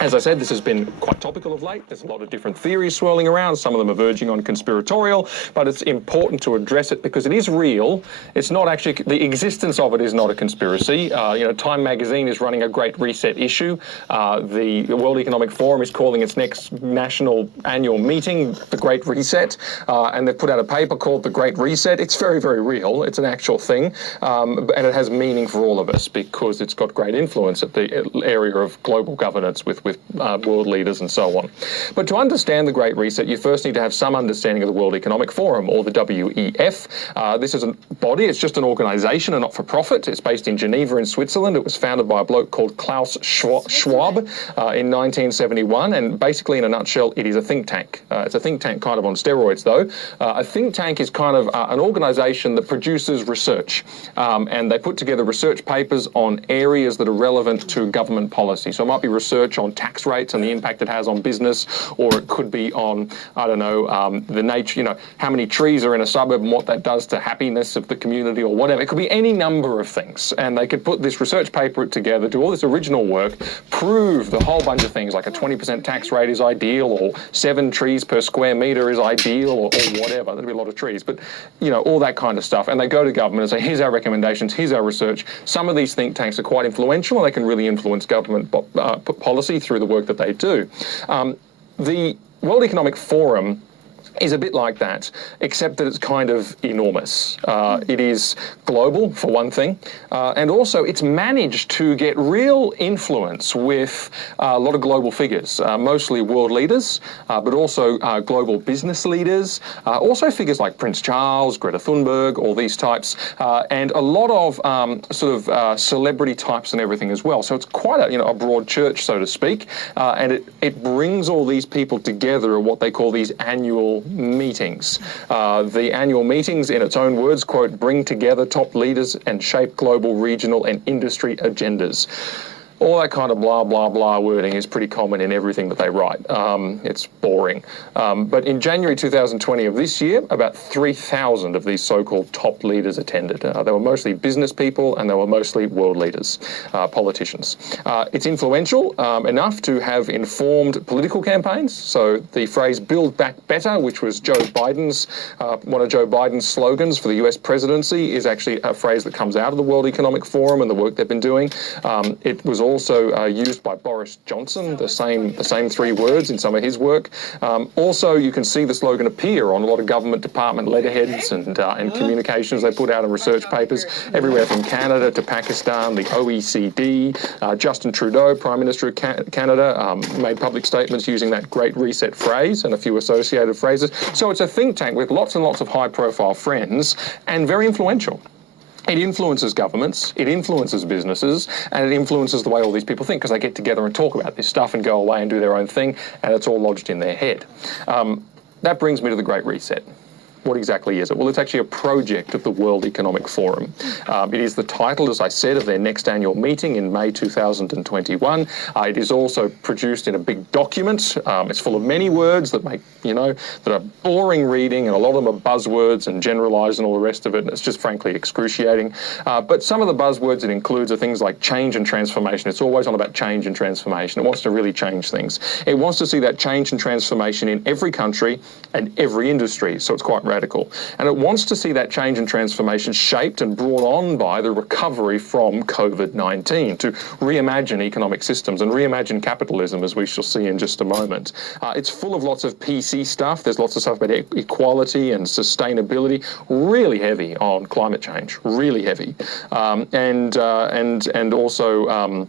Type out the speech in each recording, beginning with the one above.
As I said, this has been quite topical of late. There's a lot of different theories swirling around. Some of them are verging on conspiratorial, but it's important to address it because it is real. It's not actually, the existence of it is not a conspiracy. Time magazine is running a Great Reset issue. The World Economic Forum is calling its next national annual meeting the Great Reset, and they've put out a paper called The Great Reset. It's very, very real. It's an actual thing, and it has meaning for all of us because it's got great influence at the area of global governance with world leaders and so on. But to understand the Great Reset, you first need to have some understanding of the World Economic Forum, or the WEF. This is a body, it's just an organisation, a not-for-profit. It's based in Geneva in Switzerland. It was founded by a bloke called Klaus Schwab in 1971, and basically, in a nutshell, it is a think tank. It's a think tank kind of on steroids, though. A think tank is kind of an organisation that produces research, and they put together research papers on areas that are relevant to government policy. So it might be research on tax rates and the impact it has on business, or it could be on, I don't know, the nature, how many trees are in a suburb and what that does to happiness of the community or whatever. It could be any number of things. And they could put this research paper together, do all this original work, prove the whole bunch of things like a 20% tax rate is ideal, or 7 trees per square metre is ideal, or whatever. There'd be a lot of trees, but, all that kind of stuff. And they go to government and say, here's our recommendations, here's our research. Some of these think tanks are quite influential, and they can really influence government policy through the work that they do. The World Economic Forum is a bit like that, except that it's kind of enormous. It is global, for one thing, and also it's managed to get real influence with a lot of global figures, mostly world leaders, but also global business leaders, also figures like Prince Charles, Greta Thunberg, all these types, and a lot of celebrity types and everything as well. So it's quite a broad church, so to speak, and it brings all these people together at what they call these annual meetings. The annual meetings, in its own words, quote, bring together top leaders and shape global, regional and industry agendas. All that kind of blah, blah, blah wording is pretty common in everything that they write. It's boring. But in January 2020 of this year, about 3,000 of these so-called top leaders attended. They were mostly business people, and they were mostly world leaders, politicians. It's influential enough to have informed political campaigns. So the phrase "Build Back Better," which was one of Joe Biden's slogans for the US presidency, is actually a phrase that comes out of the World Economic Forum and the work they've been doing. It was also used by Boris Johnson, the same 3 words in some of his work. Also, you can see the slogan appear on a lot of government department letterheads and communications they put out in research papers, everywhere from Canada to Pakistan, the OECD. Justin Trudeau, Prime Minister of Canada, made public statements using that Great Reset phrase and a few associated phrases. So it's a think tank with lots and lots of high-profile friends and very influential. It influences governments, it influences businesses, and it influences the way all these people think, because they get together and talk about this stuff and go away and do their own thing, and it's all lodged in their head. That brings me to the Great Reset. What exactly is it? Well, it's actually a project of the World Economic Forum. It is the title, as I said, of their next annual meeting in May 2021. It is also produced in a big document. It's full of many words that make, that are boring reading, and a lot of them are buzzwords and generalised and all the rest of it. And it's just frankly excruciating. But some of the buzzwords it includes are things like change and transformation. It's always on about change and transformation. It wants to really change things. It wants to see that change and transformation in every country and every industry. So it's quite radical. And it wants to see that change and transformation shaped and brought on by the recovery from COVID-19 to reimagine economic systems and reimagine capitalism, as we shall see in just a moment. It's full of lots of PC stuff. There's lots of stuff about equality and sustainability, really heavy on climate change, really heavy. And also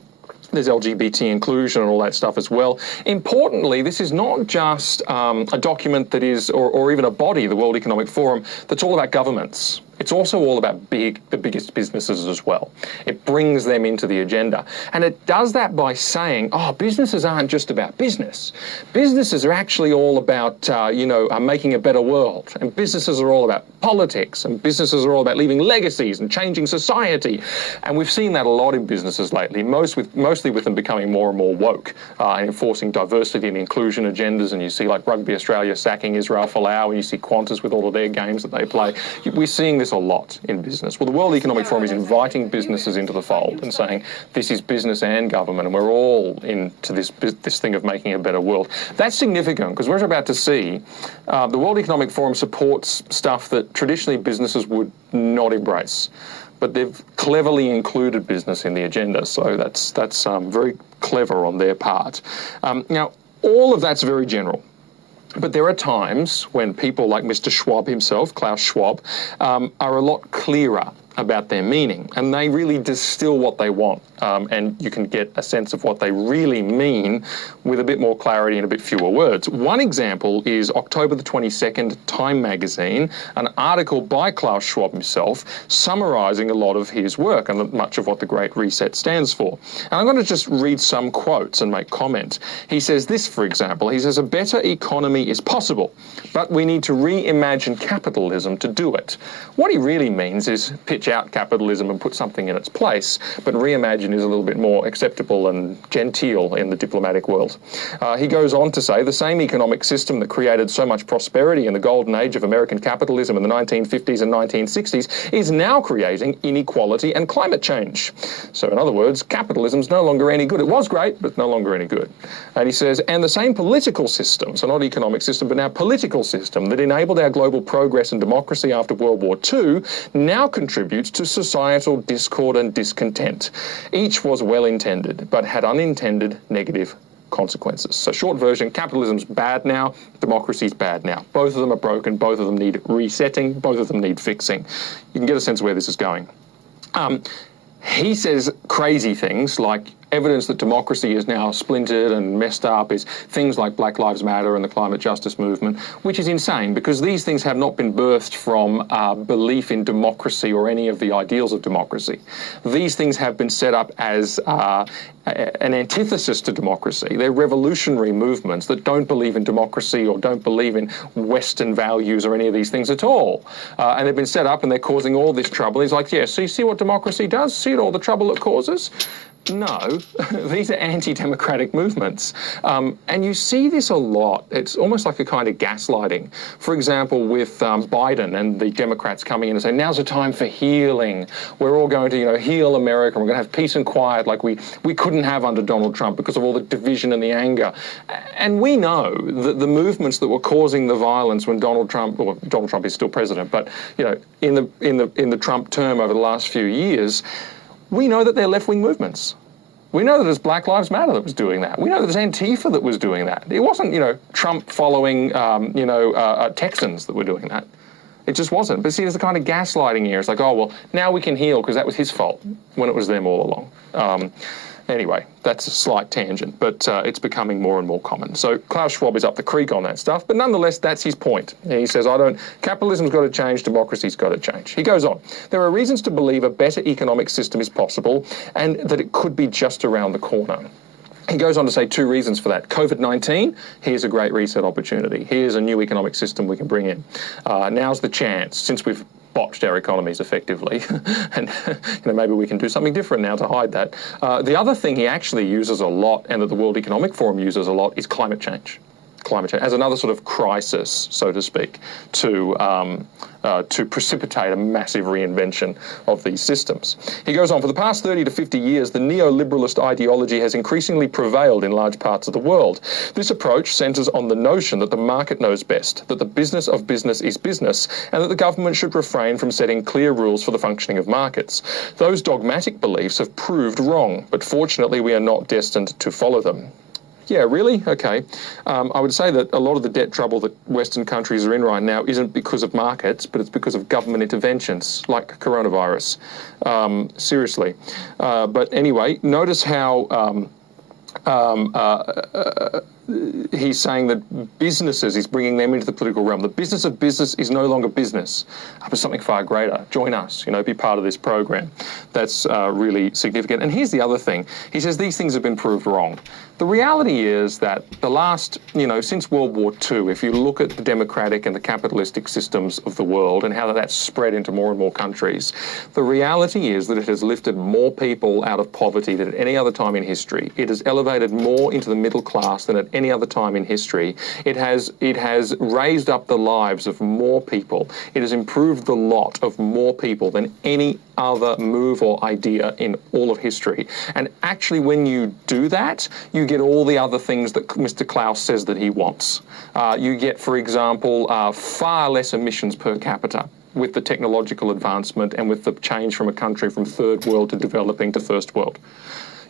there's LGBT inclusion and all that stuff as well. Importantly, this is not just a document that is, or even a body, the World Economic Forum, that's all about governments. It's also all about the biggest businesses as well. It brings them into the agenda. And it does that by saying, businesses aren't just about business. Businesses are actually all about, making a better world. And businesses are all about politics. And businesses are all about leaving legacies and changing society. And we've seen that a lot in businesses lately, mostly with them becoming more and more woke and enforcing diversity and inclusion agendas. And you see like Rugby Australia sacking Israel Folau, and you see Qantas with all of their games that they play. We're seeing this this a lot in business. Well, the World Economic Forum is inviting businesses into the fold and saying this is business and government, and we're all into this thing of making a better world. That's significant because we're about to see the World Economic Forum supports stuff that traditionally businesses would not embrace, but they've cleverly included business in the agenda. So that's very clever on their part. Now, all of that's very general. But there are times when people like Mr. Schwab himself, Klaus Schwab, are a lot clearer about their meaning, and they really distill what they want, and you can get a sense of what they really mean with a bit more clarity and a bit fewer words. One example is October the 22nd, Time magazine, an article by Klaus Schwab himself summarising a lot of his work and much of what the Great Reset stands for. And I'm going to just read some quotes and make comment. He says this, for example, he says, "A better economy is possible, but we need to reimagine capitalism to do it." What he really means is pitch out capitalism and put something in its place, but reimagine is a little bit more acceptable and genteel in the diplomatic world. He goes on to say the same economic system that created so much prosperity in the golden age of American capitalism in the 1950s and 1960s is now creating inequality and climate change. So in other words, capitalism's no longer any good. It was great, but no longer any good. And he says, and the same political system, so not economic system, but now political system that enabled our global progress and democracy after World War II now contributes to societal discord and discontent. Each was well-intended, but had unintended negative consequences. So short version, capitalism's bad now, democracy's bad now. Both of them are broken, both of them need resetting, both of them need fixing. You can get a sense of where this is going. He says crazy things like evidence that democracy is now splintered and messed up is things like Black Lives Matter and the climate justice movement, which is insane because these things have not been birthed from belief in democracy or any of the ideals of democracy. These things have been set up as an antithesis to democracy. They're revolutionary movements that don't believe in democracy or don't believe in Western values or any of these things at all. And they've been set up and they're causing all this trouble. He's like, yeah, so you see what democracy does? See all the trouble it causes? No, these are anti-democratic movements. And you see this a lot. It's almost like a kind of gaslighting. For example, with Biden and the Democrats coming in and saying, now's the time for healing. We're all going to, heal America. We're going to have peace and quiet like we couldn't have under Donald Trump because of all the division and the anger. And we know that the movements that were causing the violence when Donald Trump is still president, but, in the Trump term over the last few years, we know that they're left-wing movements. We know that there's Black Lives Matter that was doing that. We know that there's Antifa that was doing that. It wasn't, Trump following, Texans that were doing that. It just wasn't. But see, there's the kind of gaslighting here. It's like, oh, well, now we can heal because that was his fault when it was them all along. Anyway, that's a slight tangent, but it's becoming more and more common. So Klaus Schwab is up the creek on that stuff, but nonetheless, that's his point. He says, capitalism's got to change, democracy's got to change. He goes on, there are reasons to believe a better economic system is possible and that it could be just around the corner. He goes on to say two reasons for that. COVID-19, here's a great reset opportunity. Here's a new economic system we can bring in. Now's the chance, since we've botched our economies effectively, and maybe we can do something different now to hide that. The other thing he actually uses a lot, and that the World Economic Forum uses a lot, is climate change. Climate change as another sort of crisis, so to speak, to precipitate a massive reinvention of these systems. He goes on, for the past 30 to 50 years, the neoliberalist ideology has increasingly prevailed in large parts of the world. This approach centres on the notion that the market knows best, that the business of business is business, and that the government should refrain from setting clear rules for the functioning of markets. Those dogmatic beliefs have proved wrong, but fortunately we are not destined to follow them. Yeah, really? Okay. I would say that a lot of the debt trouble that Western countries are in right now isn't because of markets, but it's because of government interventions, like coronavirus. Seriously. But anyway, notice how he's saying that businesses, he's bringing them into the political realm. The business of business is no longer business, but something far greater. Join us, be part of this program. That's really significant. And here's the other thing. He says these things have been proved wrong. The reality is that the last, since World War II, if you look at the democratic and the capitalistic systems of the world and how that's spread into more and more countries, the reality is that it has lifted more people out of poverty than at any other time in history. It has elevated more into the middle class than at any other time in history. It has raised up the lives of more people. It has improved the lot of more people than any other move or idea in all of history. And actually, when you do that, you get all the other things that Mr. Klaus says that he wants. You get, for example, far less emissions per capita with the technological advancement and with the change from a country from third world to developing to first world.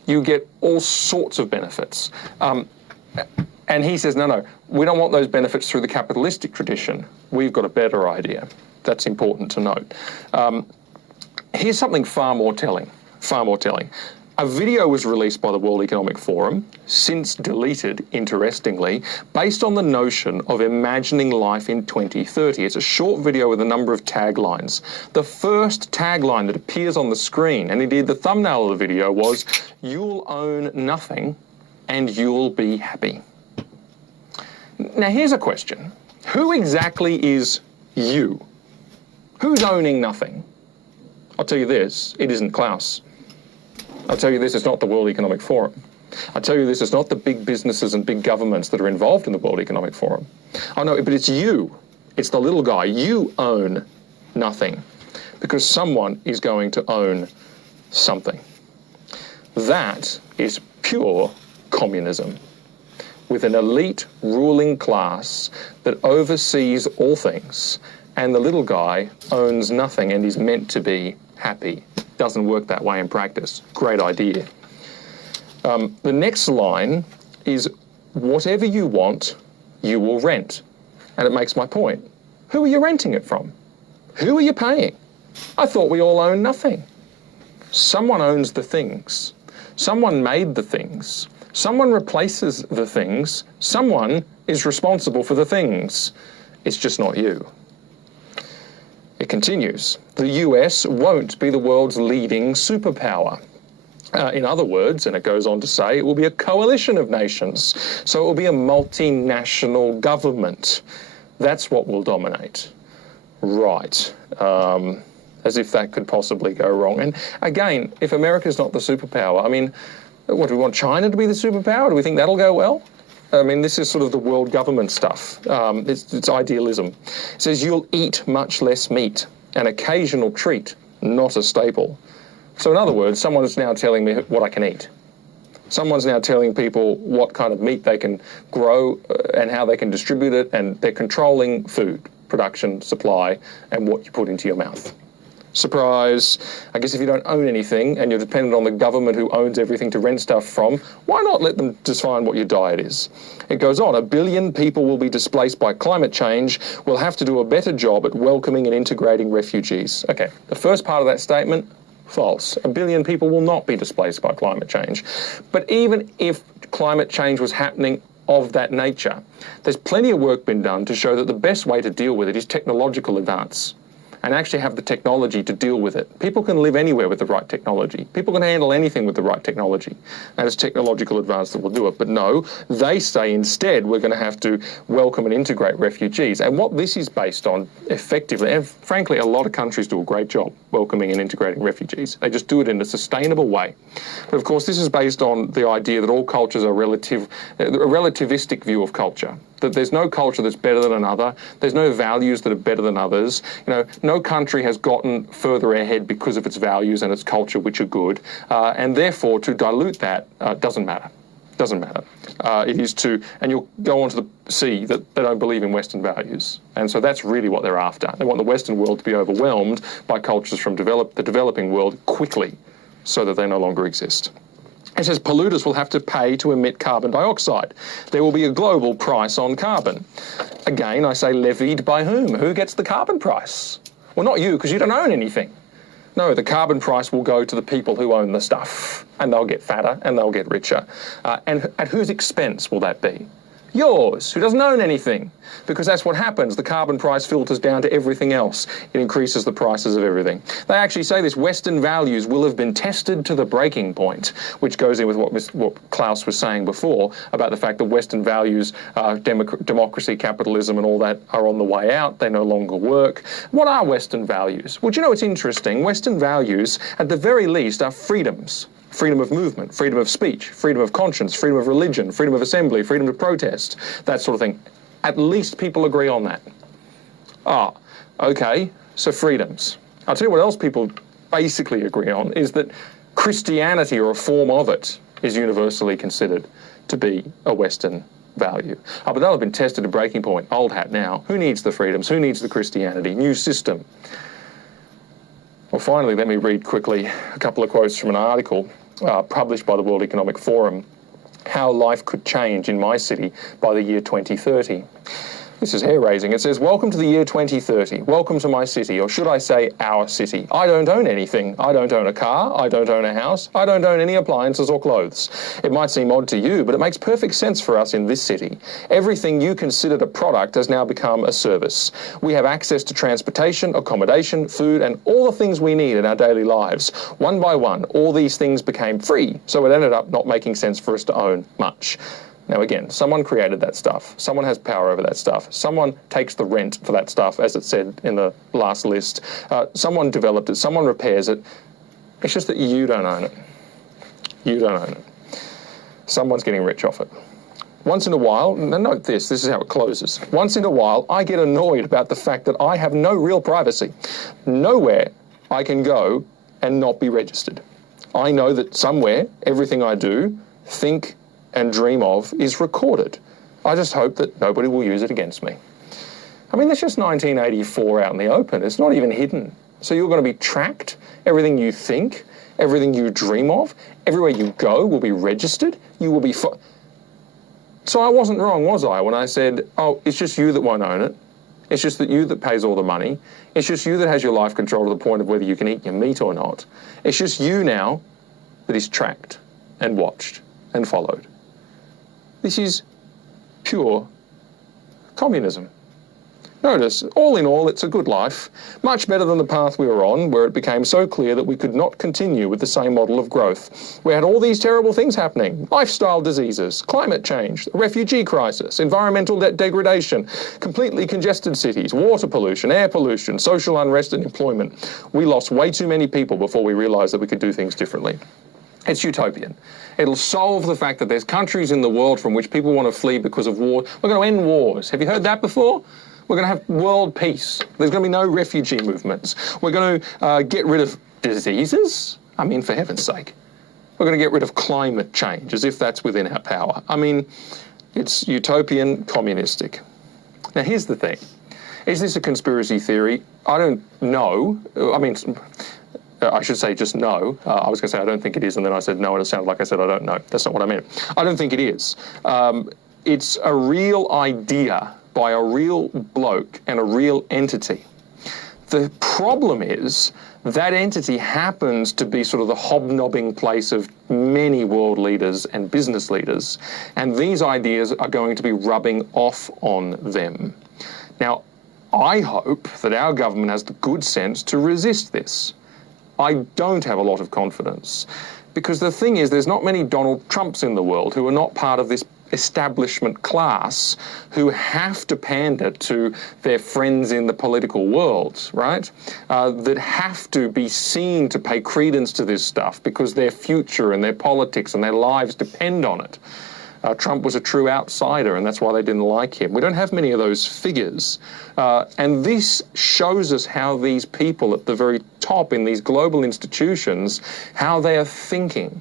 You get all sorts of benefits. And he says, no, we don't want those benefits through the capitalistic tradition. We've got a better idea. That's important to note. Here's something far more telling. A video was released by the World Economic Forum, since deleted, interestingly, based on the notion of imagining life in 2030. It's a short video with a number of taglines. The first tagline that appears on the screen, and indeed the thumbnail of the video, was, "You'll own nothing and you'll be happy." Now here's a question. Who exactly is you? Who's owning nothing? I'll tell you this, it isn't Klaus. I'll tell you this, it's not the World Economic Forum. I'll tell you this, it's not the big businesses and big governments that are involved in the World Economic Forum. Oh no, but it's you. It's the little guy. You own nothing because someone is going to own something. That is pure communism, with an elite ruling class that oversees all things, and the little guy owns nothing and is meant to be happy. Doesn't work that way in practice. Great idea. The next line is, whatever you want, you will rent. And it makes my point. Who are you renting it from? Who are you paying? I thought we all own nothing. Someone owns the things. Someone made the things. Someone replaces the things. Someone is responsible for the things. It's just not you. It continues, the US won't be the world's leading superpower. In other words, and it goes on to say, it will be a coalition of nations. So it will be a multinational government. That's what will dominate. Right. As if that could possibly go wrong. And again, if America's not the superpower, I mean, what, do we want China to be the superpower? Do we think that'll go well? I mean, this is sort of the world government stuff. It's idealism. It says you'll eat much less meat, an occasional treat, not a staple. So in other words, someone's now telling me what I can eat. Someone's now telling people what kind of meat they can grow and how they can distribute it, and they're controlling food production, supply, and what you put into your mouth. Surprise. I guess if you don't own anything and you're dependent on the government who owns everything to rent stuff from, why not let them define what your diet is? It goes on, 1 billion people will be displaced by climate change. We'll have to do a better job at welcoming and integrating refugees. Okay, the first part of that statement, false. 1 billion people will not be displaced by climate change. But even if climate change was happening of that nature, there's plenty of work been done to show that the best way to deal with it is technological advance, and actually have the technology to deal with it. People can live anywhere with the right technology. People can handle anything with the right technology. And it's technological advance that will do it. But no, they say instead we're going to have to welcome and integrate refugees. And what this is based on effectively, and frankly a lot of countries do a great job welcoming and integrating refugees. They just do it in a sustainable way. But of course this is based on the idea that all cultures are relative, a relativistic view of culture. That there's no culture that's better than another. There's no values that are better than others. You know, no country has gotten further ahead because of its values and its culture, which are good. And therefore, to dilute that doesn't matter. Doesn't matter. It is to, and you'll go on to see that they don't believe in Western values. And so that's really what they're after. They want the Western world to be overwhelmed by cultures from the developing world quickly so that they no longer exist. It says polluters will have to pay to emit carbon dioxide. There will be a global price on carbon. Again, I say levied by whom? Who gets the carbon price? Well, not you, because you don't own anything. No, the carbon price will go to the people who own the stuff, and they'll get fatter and they'll get richer. And at whose expense will that be? Yours, who doesn't own anything, because that's what happens. The carbon price filters down to everything else. It increases the prices of everything. They actually say this, Western values will have been tested to the breaking point, which goes in with what Klaus was saying before about the fact that Western values, democracy, capitalism and all that are on the way out. They no longer work. What are Western values? Well, do you know, it's interesting. Western values, at the very least, are freedoms. freedom of movement, freedom of speech, freedom of conscience, freedom of religion, freedom of assembly, freedom of protest, that sort of thing. At least people agree on that. Ah, okay, so freedoms. I'll tell you what else people basically agree on is that Christianity, or a form of it, is universally considered to be a Western value. But that'll have been tested to breaking point. Old hat now. Who needs the freedoms? Who needs the Christianity? New system. Well, finally, let me read quickly a couple of quotes from an article published by the World Economic Forum, How Life Could Change in My City by the Year 2030. This is hair-raising. It says, welcome to the year 2030. Welcome to my city, or should I say our city. I don't own anything. I don't own a car. I don't own a house. I don't own any appliances or clothes. It might seem odd to you, but it makes perfect sense for us in this city. Everything you considered a product has now become a service. We have access to transportation, accommodation, food, and all the things we need in our daily lives. One by one, all these things became free, so it ended up not making sense for us to own much. Now again, someone created that stuff. Someone has power over that stuff. Someone takes the rent for that stuff, as it said in the last list. Someone developed it. Someone repairs it. It's just that you don't own it. You don't own it. Someone's getting rich off it. Once in a while, and note this is how it closes. Once in a while, I get annoyed about the fact that I have no real privacy. Nowhere I can go and not be registered. I know that somewhere, everything I do, think, and dream of is recorded. I just hope that nobody will use it against me. I mean, that's just 1984 out in the open. It's not even hidden. So you're going to be tracked. Everything you think, everything you dream of, everywhere you go will be registered. You will be... So I wasn't wrong, was I, when I said, oh, it's just you that won't own it. It's just that you that pays all the money. It's just you that has your life controlled to the point of whether you can eat your meat or not. It's just you now that is tracked and watched and followed. This is pure communism. Notice, all in all, it's a good life, much better than the path we were on, where it became so clear that we could not continue with the same model of growth. We had all these terrible things happening: lifestyle diseases, climate change, the refugee crisis, environmental degradation, completely congested cities, water pollution, air pollution, social unrest and employment. We lost way too many people before we realised that we could do things differently. It's utopian. It'll solve the fact that there's countries in the world from which people want to flee because of war. We're going to end wars. Have you heard that before? We're going to have world peace. There's going to be no refugee movements. We're going to get rid of diseases. I mean, for heaven's sake. We're going to get rid of climate change, as if that's within our power. I mean, it's utopian, communistic. Now, here's the thing. Is this a conspiracy theory? I don't know. I mean... I should say just no. I was going to say I don't think it is, and then I said no, and it sounded like I said I don't know. That's not what I meant. I don't think it is. It's a real idea by a real bloke and a real entity. The problem is that entity happens to be sort of the hobnobbing place of many world leaders and business leaders, and these ideas are going to be rubbing off on them. Now, I hope that our government has the good sense to resist this. I don't have a lot of confidence, because the thing is, there's not many Donald Trumps in the world who are not part of this establishment class who have to pander to their friends in the political world, right? That have to be seen to pay credence to this stuff because their future and their politics and their lives depend on it. Trump was a true outsider, and that's why they didn't like him. We don't have many of those figures. And this shows us how these people at the very top in these global institutions, how they are thinking.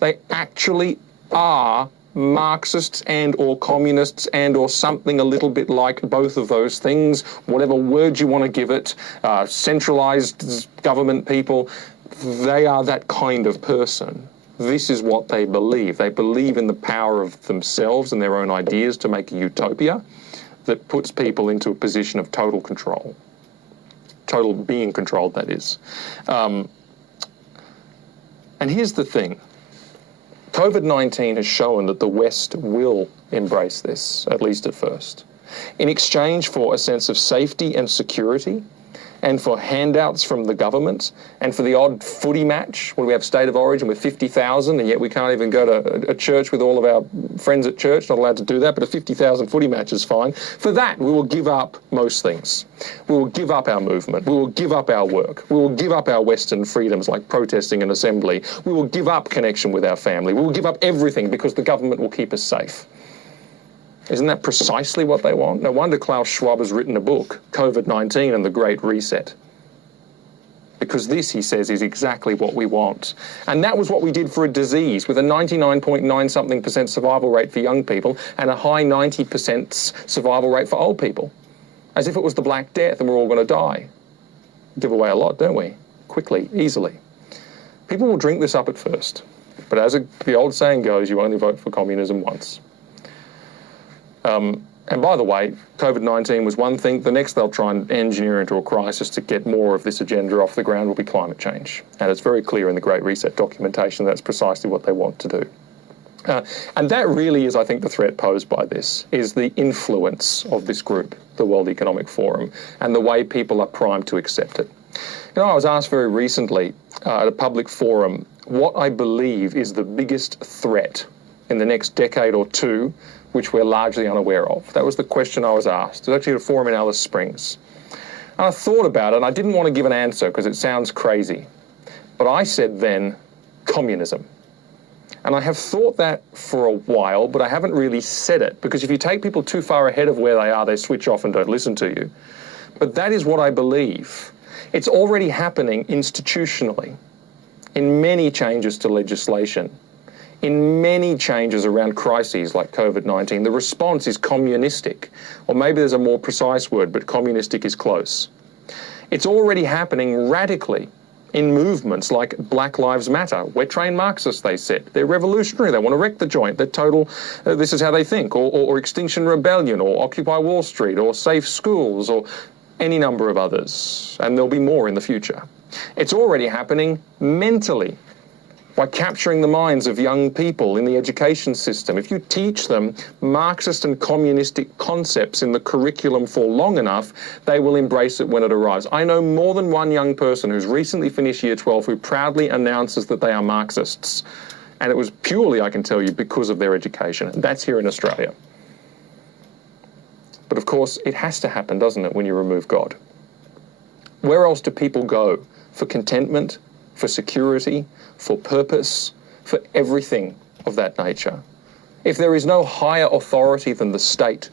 They actually are Marxists and or communists and or something a little bit like both of those things, whatever word you want to give it, centralized government people. They are that kind of person. This is what they believe. They believe in the power of themselves and their own ideas to make a utopia that puts people into a position of total control. Total being controlled, that is. And here's the thing. COVID-19 has shown that the West will embrace this, at least at first. In exchange for a sense of safety and security and for handouts from the government and for the odd footy match where we have state of origin with 50,000 and yet we can't even go to a church with all of our friends at church, not allowed to do that, but a 50,000 footy match is fine. For that, we will give up most things. We will give up our movement. We will give up our work. We will give up our Western freedoms like protesting and assembly. We will give up connection with our family. We will give up everything because the government will keep us safe. Isn't that precisely what they want? No wonder Klaus Schwab has written a book, COVID-19 and the Great Reset. Because this, he says, is exactly what we want. And that was what we did for a disease with a 99.9-something% survival rate for young people and a high 90% survival rate for old people. As if it was the Black Death and we're all going to die. Give away a lot, don't we? Quickly, easily. People will drink this up at first. But as the old saying goes, you only vote for communism once. And by the way, COVID-19 was one thing. The next they'll try and engineer into a crisis to get more of this agenda off the ground will be climate change. And it's very clear in the Great Reset documentation that's precisely what they want to do. And that really is, I think, the threat posed by this, is the influence of this group, the World Economic Forum, and the way people are primed to accept it. You know, I was asked very recently at a public forum what I believe is the biggest threat in the next decade or two, which we're largely unaware of. That was the question I was asked. It was actually at a forum in Alice Springs. And I thought about it, and I didn't want to give an answer because it sounds crazy. But I said then, communism. And I have thought that for a while, but I haven't really said it, because if you take people too far ahead of where they are, they switch off and don't listen to you. But that is what I believe. It's already happening institutionally in many changes to legislation. In many changes around crises like COVID-19, the response is communistic. Or maybe there's a more precise word, but communistic is close. It's already happening radically in movements like Black Lives Matter. We're trained Marxists, they said. They're revolutionary. They want to wreck the joint. They're total, this is how they think. Or Extinction Rebellion, or Occupy Wall Street, or Safe Schools, or any number of others. And there'll be more in the future. It's already happening mentally, by capturing the minds of young people in the education system. If you teach them Marxist and communistic concepts in the curriculum for long enough, they will embrace it when it arrives. I know more than one young person who's recently finished Year 12 who proudly announces that they are Marxists. And it was purely, I can tell you, because of their education. That's here in Australia. But of course, it has to happen, doesn't it, when you remove God? Where else do people go for contentment, for security, for purpose, for everything of that nature? If there is no higher authority than the state,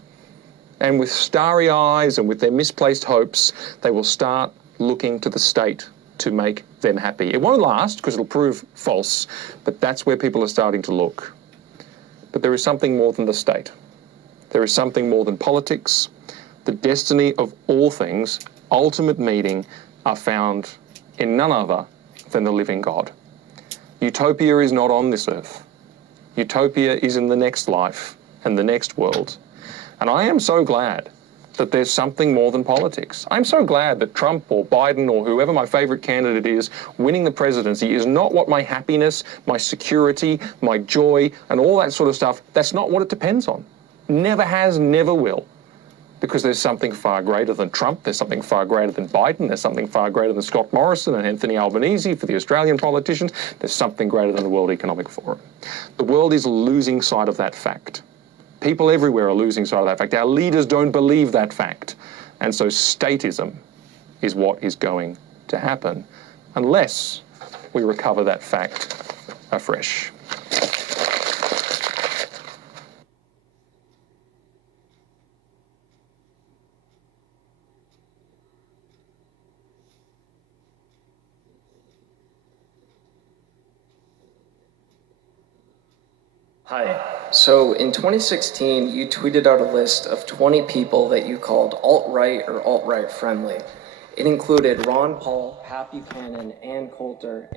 and with starry eyes and with their misplaced hopes, they will start looking to the state to make them happy. It won't last because it'll prove false, but that's where people are starting to look. But there is something more than the state. There is something more than politics. The destiny of all things, ultimate meaning, are found in none other than the living God. Utopia is not on this earth. Utopia is in the next life and the next world. And I am so glad that there's something more than politics. I'm so glad that Trump or Biden or whoever my favorite candidate is winning the presidency is not what my happiness, my security, my joy, and all that sort of stuff, that's not what it depends on. Never has, never will. Because there's something far greater than Trump, there's something far greater than Biden, there's something far greater than Scott Morrison and Anthony Albanese for the Australian politicians, there's something greater than the World Economic Forum. The world is losing sight of that fact. People everywhere are losing sight of that fact. Our leaders don't believe that fact. And so statism is what is going to happen unless we recover that fact afresh. Hi. So in 2016, you tweeted out a list of 20 people that you called alt-right or alt-right friendly. It included Ron Paul, Pat Buchanan, Ann Coulter,